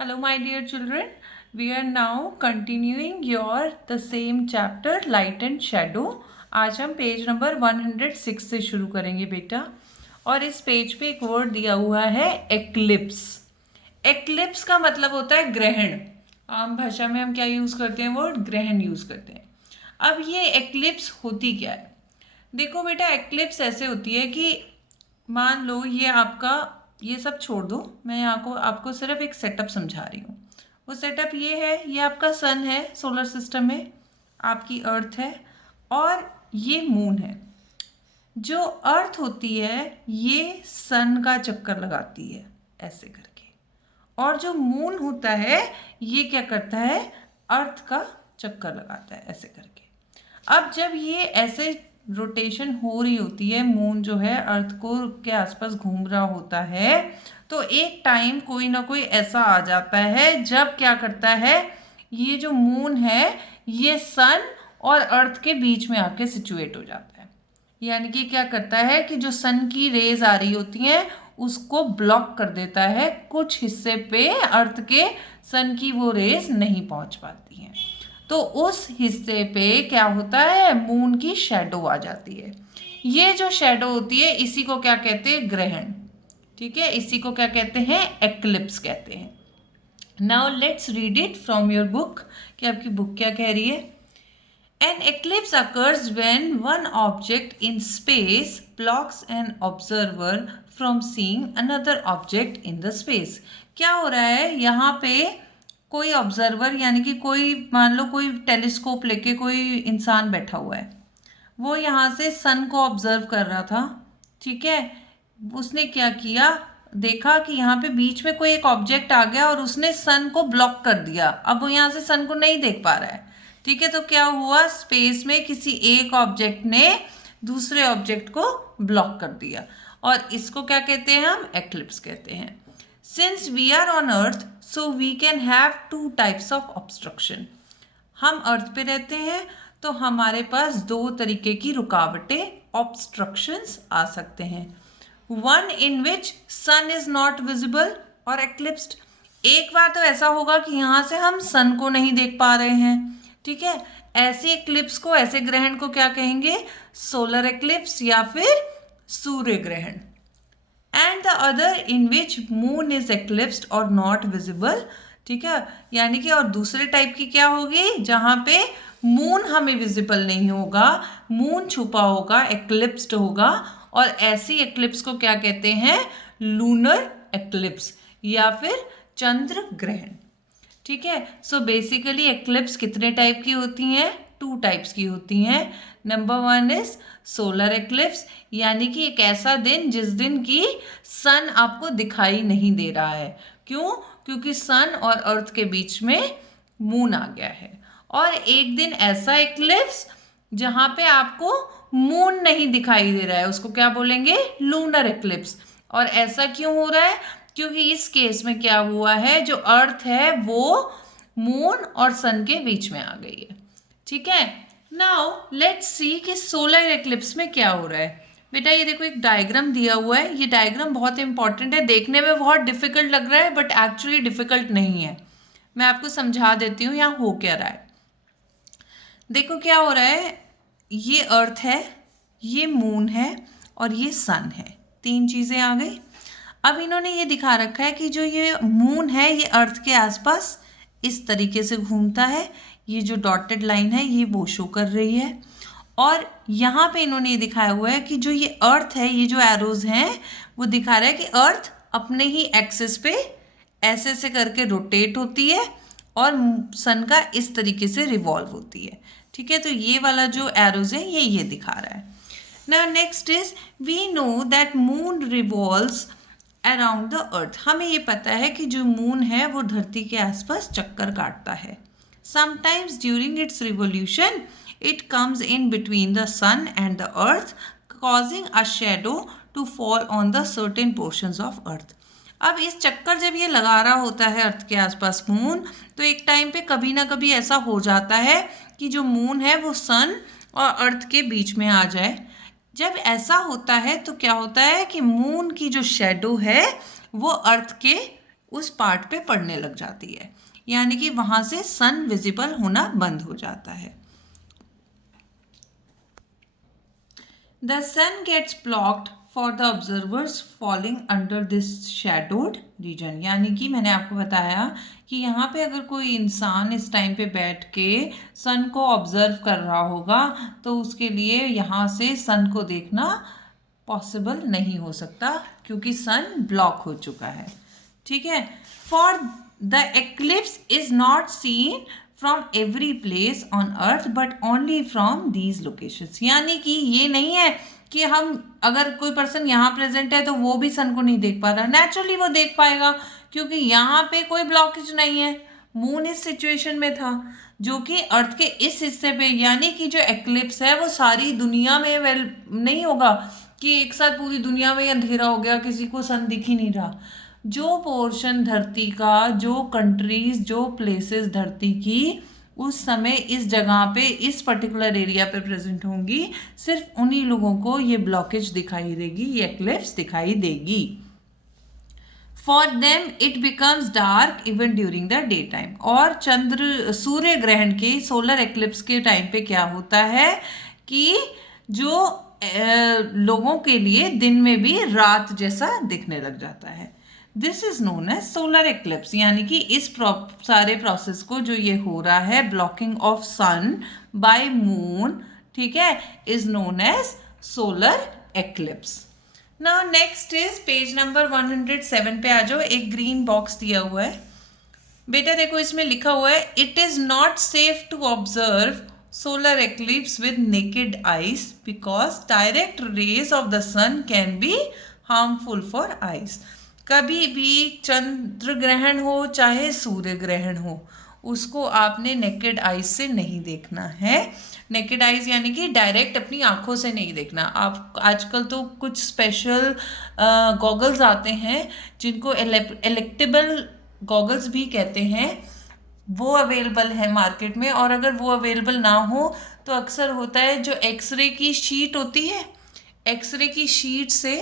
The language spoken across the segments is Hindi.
Hello, my dear children. We are now continuing your the same chapter Light and Shadow. आज हम पेज नंबर 106 से शुरू करेंगे बेटा। और इस पेज पे एक वर्ड दिया हुआ है एक्लिप्स। एक्लिप्स का मतलब होता है ग्रहण। आम भाषा में हम क्या यूज़ करते हैं? वर्ड ग्रहण यूज़ करते हैं। अब ये एक्लिप्स होती क्या है? देखो बेटा, एक्लिप्स ऐसे होती है कि मान लो ये आपका, ये सब छोड़ दो, मैं यहाँ को आपको सिर्फ एक सेटअप समझा रही हूँ। वो सेटअप ये है, ये आपका सन है सोलर सिस्टम में, आपकी अर्थ है और ये मून है। जो अर्थ होती है ये सन का चक्कर लगाती है ऐसे करके, और जो मून होता है ये क्या करता है? अर्थ का चक्कर लगाता है ऐसे करके। अब जब ये ऐसे रोटेशन हो रही होती है, मून जो है अर्थ को के आसपास घूम रहा होता है, तो एक टाइम कोई ना कोई ऐसा आ जाता है जब क्या करता है, ये जो मून है ये सन और अर्थ के बीच में आके सिचुएट हो जाता है। यानी कि क्या करता है कि जो सन की रेज आ रही होती हैं उसको ब्लॉक कर देता है, कुछ हिस्से पे अर्थ के सन की वो रेज नहीं पहुंच पाती हैं। तो उस हिस्से पे क्या होता है? मून की शैडो आ जाती है। ये जो शैडो होती है इसी को क्या कहते हैं? ग्रहण। ठीक है, इसी को क्या कहते हैं? एक्लिप्स कहते हैं। Now let's read it from your book कि आपकी बुक क्या कह रही है। An eclipse occurs when one object in space blocks an observer from seeing another object in the space. क्या हो रहा है यहाँ पे? कोई ऑब्जर्वर यानी कि कोई, मान लो कोई टेलीस्कोप लेके कोई इंसान बैठा हुआ है, वो यहाँ से सन को ऑब्जर्व कर रहा था। ठीक है, उसने क्या किया, देखा कि यहाँ पे बीच में कोई एक ऑब्जेक्ट आ गया और उसने सन को ब्लॉक कर दिया। अब वो यहाँ से सन को नहीं देख पा रहा है। ठीक है, तो क्या हुआ? स्पेस में किसी एक ऑब्जेक्ट ने दूसरे ऑब्जेक्ट को ब्लॉक कर दिया, और इसको क्या कहते हैं? हम एक्लिप्स कहते हैं। Since we are on earth so we can have two types of obstruction. हम अर्थ पे रहते हैं तो हमारे पास दो तरीके की रुकावटें, ऑब्स्ट्रक्शंस आ सकते हैं। One in which sun is not visible और एक्लिप्स्ड। एक बार तो ऐसा होगा कि यहाँ से हम सन को नहीं देख पा रहे हैं। ठीक है, ऐसे एक्लिप्स को, ऐसे ग्रहण को क्या कहेंगे? सोलर एक्लिप्स या फिर सूर्य ग्रहण। And the other in which moon is eclipsed और नॉट विजिबल। ठीक है, यानी कि और दूसरे टाइप की क्या होगी? जहाँ पे मून हमें विजिबल नहीं होगा, मून छुपा होगा, एक्लिप्स्ड होगा, और ऐसी एक्लिप्स को क्या कहते हैं? लूनर एक्लिप्स या फिर चंद्र ग्रहण। ठीक है, सो बेसिकली एक्लिप्स कितने टाइप की होती हैं? टू टाइप्स की होती हैं। Number one is solar eclipse, यानी कि एक ऐसा दिन जिस दिन की सन आपको दिखाई नहीं दे रहा है। क्यों? क्योंकि सन और अर्थ के बीच में मून आ गया है। और एक दिन ऐसा एक्लिप्स जहाँ पे आपको मून नहीं दिखाई दे रहा है, उसको क्या बोलेंगे? Lunar eclipse. और ऐसा क्यों हो रहा है? क्योंकि इस केस में क्या हुआ है, जो अर्थ है वो मून और सन के बीच में आ गई है। ठीक है, नाउ लेट्स सी कि सोलर एक्लिप्स में क्या हो रहा है। बेटा ये देखो, एक डायग्राम दिया हुआ है। ये डायग्राम बहुत इंपॉर्टेंट है, देखने में बहुत डिफिकल्ट लग रहा है बट एक्चुअली डिफिकल्ट नहीं है। मैं आपको समझा देती हूँ यहाँ हो क्या रहा है। देखो क्या हो रहा है, ये अर्थ है, ये मून है और ये सन है। तीन चीज़ें आ गई। अब इन्होंने ये दिखा रखा है कि जो ये मून है ये अर्थ के आसपास इस तरीके से घूमता है। ये जो डॉटेड लाइन है ये वो शो कर रही है। और यहाँ पे इन्होंने ये दिखाया हुआ है कि जो ये अर्थ है, ये जो एरोज हैं वो दिखा रहा है कि अर्थ अपने ही एक्सिस पे ऐसे ऐसे करके रोटेट होती है और सन का इस तरीके से रिवॉल्व होती है। ठीक है, तो ये वाला जो एरोज है ये दिखा रहा है। Now next is we know that moon revolves around the earth. हमें ये पता है कि जो मून है वो धरती के आसपास चक्कर काटता है। Sometimes during its revolution it comes in between the sun and the earth causing a shadow to fall on the certain portions of earth. अब इस चक्कर जब ये लगा रहा होता है अर्थ के आसपास मून, तो एक टाइम पे कभी ना कभी ऐसा हो जाता है कि जो मून है वो सन और अर्थ के बीच में आ जाए। जब ऐसा होता है तो क्या होता है कि मून की जो शैडो है वो अर्थ के उस पार्ट पे पड़ने लग जाती है, यानी कि वहाँ से सन विजिबल होना बंद हो जाता है। The sun gets blocked for the observers falling under this shadowed region। यानी कि मैंने आपको बताया कि यहाँ पे अगर कोई इंसान इस टाइम पे बैठ के सन को ऑब्जर्व कर रहा होगा तो उसके लिए यहाँ से सन को देखना पॉसिबल नहीं हो सकता, क्योंकि सन ब्लॉक हो चुका है। ठीक है। For the eclipse is not seen from every place on earth but only from these locations. यानी कि ये नहीं है कि हम अगर कोई पर्सन यहाँ प्रेजेंट है तो वो भी सन को नहीं देख पा रहा, नेचुरली वो देख पाएगा, क्योंकि यहाँ पे कोई ब्लॉकेज नहीं है। मून इस सिचुएशन में था जो कि अर्थ के इस हिस्से पे, यानी कि जो एक्लिप्स है वो सारी दुनिया में नहीं होगा कि एक साथ पूरी दुनिया में अंधेरा हो गया, किसी को सन दिख ही नहीं रहा। जो पोर्शन धरती का, जो कंट्रीज, जो प्लेसेस धरती की उस समय इस जगह पे, इस पर्टिकुलर एरिया पे प्रेजेंट होंगी, सिर्फ उन्हीं लोगों को ये ब्लॉकेज दिखाई देगी, ये एक्लिप्स दिखाई देगी। For them it becomes dark even during the day time. और सूर्य ग्रहण के, सोलर एक्लिप्स के टाइम पे क्या होता है कि जो लोगों के लिए दिन में भी रात जैसा दिखने लग जाता है। This is known as solar eclipse. यानी कि इस सारे प्रोसेस को जो ये हो रहा है, blocking of sun by moon, ठीक है, is known as solar eclipse. Now next is page number 107 पे आ जाओ। एक ग्रीन बॉक्स दिया हुआ है बेटा, देखो इसमें लिखा हुआ है it is not safe to observe solar eclipse with naked eyes because direct rays of the sun can be harmful for eyes। कभी भी चंद्र ग्रहण हो चाहे सूर्य ग्रहण हो, उसको आपने नेकेड आइज से नहीं देखना है। नेकेड आइज यानी कि डायरेक्ट अपनी आंखों से नहीं देखना। आप आजकल तो कुछ स्पेशल गॉगल्स आते हैं जिनको इलेक्टेबल गॉगल्स भी कहते हैं, वो अवेलेबल है मार्केट में। और अगर वो अवेलेबल ना हो तो अक्सर होता है जो एक्सरे की शीट होती है, एक्सरे की शीट से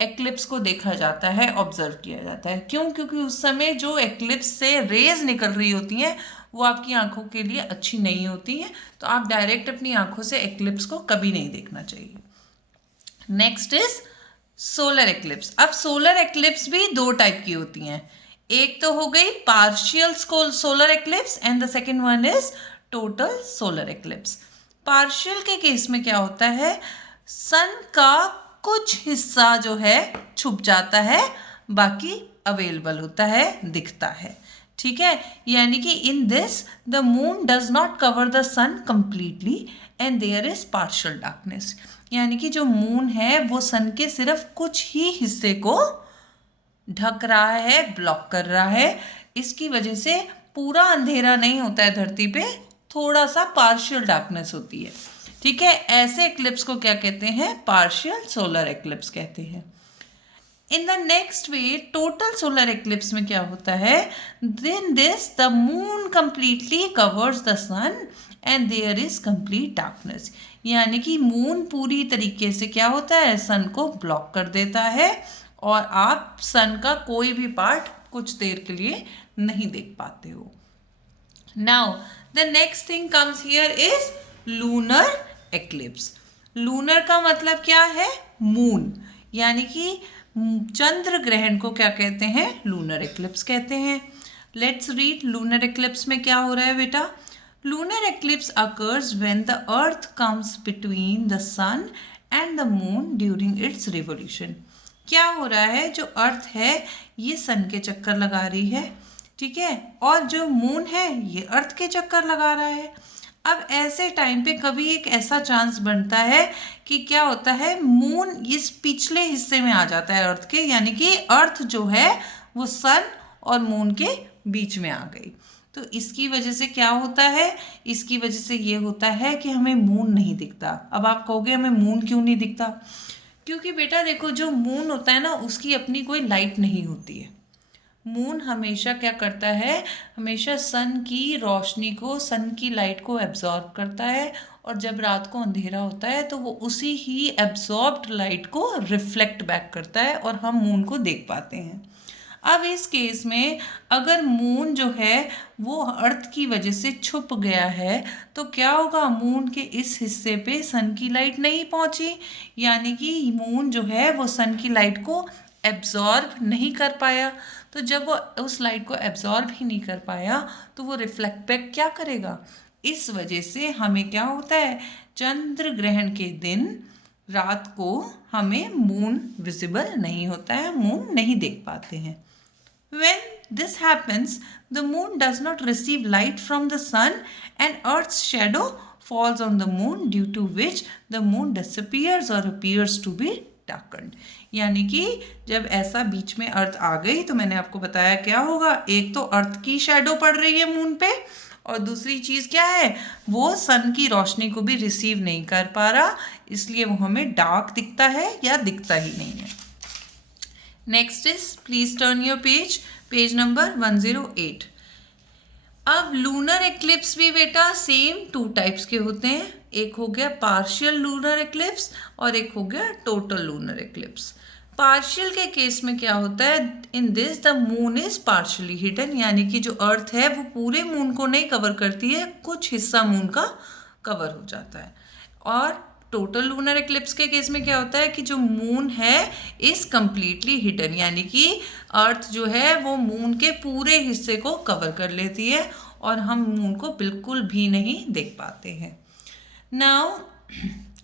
एक्लिप्स को देखा जाता है, ऑब्जर्व किया जाता है। क्यों? क्योंकि उस समय जो एक्लिप्स से रेज निकल रही होती हैं वो आपकी आंखों के लिए अच्छी नहीं होती हैं, तो आप डायरेक्ट अपनी आंखों से एक्लिप्स को कभी नहीं देखना चाहिए। Next is solar eclipse. अब सोलर एक्लिप्स भी दो टाइप की होती हैं। एक तो हो गई partial solar eclipse and the second one is total solar eclipse. Partial के केस में क्या होता है, सन का कुछ हिस्सा जो है छुप जाता है, बाकी अवेलेबल होता है, दिखता है। ठीक है, यानी कि in this the moon does not cover the sun completely and there is partial darkness. यानी कि जो मून है वो सन के सिर्फ कुछ ही हिस्से को ढक रहा है, ब्लॉक कर रहा है। इसकी वजह से पूरा अंधेरा नहीं होता है धरती पे, थोड़ा सा पार्शियल डार्कनेस होती है। ठीक है, ऐसे एक्लिप्स को क्या कहते हैं, पार्शियल सोलर एक्लिप्स कहते हैं। In the next way total solar eclipse में क्या होता है, in this the moon completely covers the sun and there is complete darkness. यानी कि मून पूरी तरीके से क्या होता है, सन को ब्लॉक कर देता है और आप सन का कोई भी पार्ट कुछ देर के लिए नहीं देख पाते हो। Now the next thing comes here is lunar eclipse. Lunar का मतलब क्या है, मून, यानी कि चंद्र ग्रहण को क्या कहते हैं, लूनर एक्लिप्स कहते हैं। लेट्स रीड लूनर एक्लिप्स में क्या हो रहा है बेटा। Lunar eclipse occurs when the earth comes between the sun and the moon during its revolution. क्या हो रहा है, जो अर्थ है ये सन के चक्कर लगा रही है, ठीक है, और जो मून है ये अर्थ के चक्कर लगा रहा है। अब ऐसे टाइम पे कभी एक ऐसा चांस बनता है कि क्या होता है, मून इस पिछले हिस्से में आ जाता है अर्थ के, यानी कि अर्थ जो है वो सन और मून के बीच में आ गई। तो इसकी वजह से क्या होता है, इसकी वजह से ये होता है कि हमें मून नहीं दिखता। अब आप कहोगे हमें मून क्यों नहीं दिखता, क्योंकि बेटा देखो जो मून होता है ना उसकी अपनी कोई लाइट नहीं होती है। मून हमेशा क्या करता है, हमेशा सन की रोशनी को, सन की लाइट को एब्जॉर्ब करता है, और जब रात को अंधेरा होता है तो वो उसी ही एब्जॉर्ब्ड लाइट को रिफ्लेक्ट बैक करता है और हम मून को देख पाते हैं। अब इस केस में अगर मून जो है वो अर्थ की वजह से छुप गया है तो क्या होगा, मून के इस हिस्से पे सन की लाइट नहीं पहुंची, यानी कि मून जो है वो सन की लाइट को एब्जॉर्ब नहीं कर पाया। तो जब वो उस लाइट को एब्जॉर्ब ही नहीं कर पाया तो वो रिफ्लेक्ट बैक क्या करेगा। इस वजह से हमें क्या होता है, चंद्र ग्रहण के दिन रात को हमें मून विजिबल नहीं होता है, मून नहीं देख पाते हैं। When this happens, the moon does not receive light from the sun and Earth's shadow falls on the moon, due to which the moon disappears or appears to be darkened. यानी कि जब ऐसा बीच में अर्थ आ गई तो मैंने आपको बताया क्या होगा, एक तो अर्थ की शैडो पड़ रही है मून पे और दूसरी चीज़ क्या है, वो सन की रोशनी को भी रिसीव नहीं कर पा रहा, इसलिए वो हमें डार्क दिखता है या दिखता ही नहीं है। Next is, please turn your page number 108। अब लूनर एक्लिप्स भी बेटा सेम 2 टाइप्स के होते हैं, एक हो गया पार्शियल लूनर एक्लिप्स और एक हो गया टोटल लूनर एक्लिप्स। पार्शियल के केस में क्या होता है, in this the moon is partially hidden, यानी कि जो अर्थ है वो पूरे मून को नहीं कवर करती है, कुछ हिस्सा मून का कवर हो जाता है। और टोटल लूनर एक्लिप्स के केस में क्या होता है कि जो मून है इज कम्प्लीटली हिडन, यानी कि अर्थ जो है वो मून के पूरे हिस्से को कवर कर लेती है और हम मून को बिल्कुल भी नहीं देख पाते हैं। Now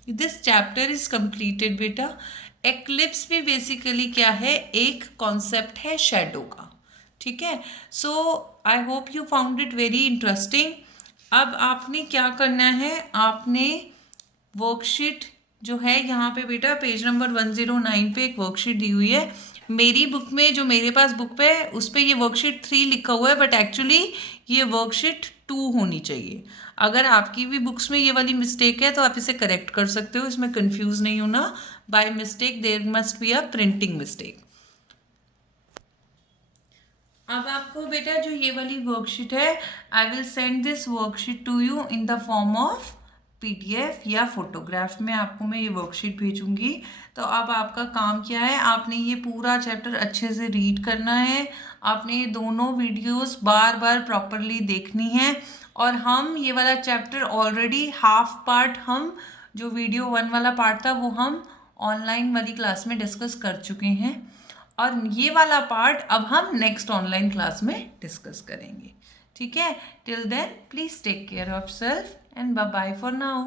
this chapter is completed बेटा। एक्लिप्स भी बेसिकली क्या है, एक कॉन्सेप्ट है शैडो का, ठीक है। So I hope you found it very interesting. अब आपने क्या करना है, आपने वर्कशीट जो है यहाँ पे बेटा पेज नंबर 109 पे एक वर्कशीट दी हुई है। मेरी बुक में, जो मेरे पास बुक पे है उस पे ये वर्कशीट 3 लिखा हुआ है, बट एक्चुअली ये वर्कशीट 2 होनी चाहिए। अगर आपकी भी बुक्स में ये वाली मिस्टेक है तो आप इसे करेक्ट कर सकते हो, इसमें कंफ्यूज नहीं होना। By mistake there must be a printing mistake. अब आपको बेटा जो ये वाली वर्कशीट है, I will send this worksheet to you in the form of PDF या फोटोग्राफ में आपको मैं ये वर्कशीट भेजूंगी। तो अब आपका काम क्या है, आपने ये पूरा चैप्टर अच्छे से रीड करना है, आपने ये दोनों वीडियोस बार बार प्रॉपरली देखनी है। और हम ये वाला चैप्टर ऑलरेडी हाफ पार्ट, हम जो वीडियो 1 वाला पार्ट था वो हम ऑनलाइन वाली क्लास में डिस्कस कर चुके हैं, और ये वाला पार्ट अब हम नेक्स्ट ऑनलाइन क्लास में डिस्कस करेंगे, ठीक है। Till then please take care of self and bye bye for now.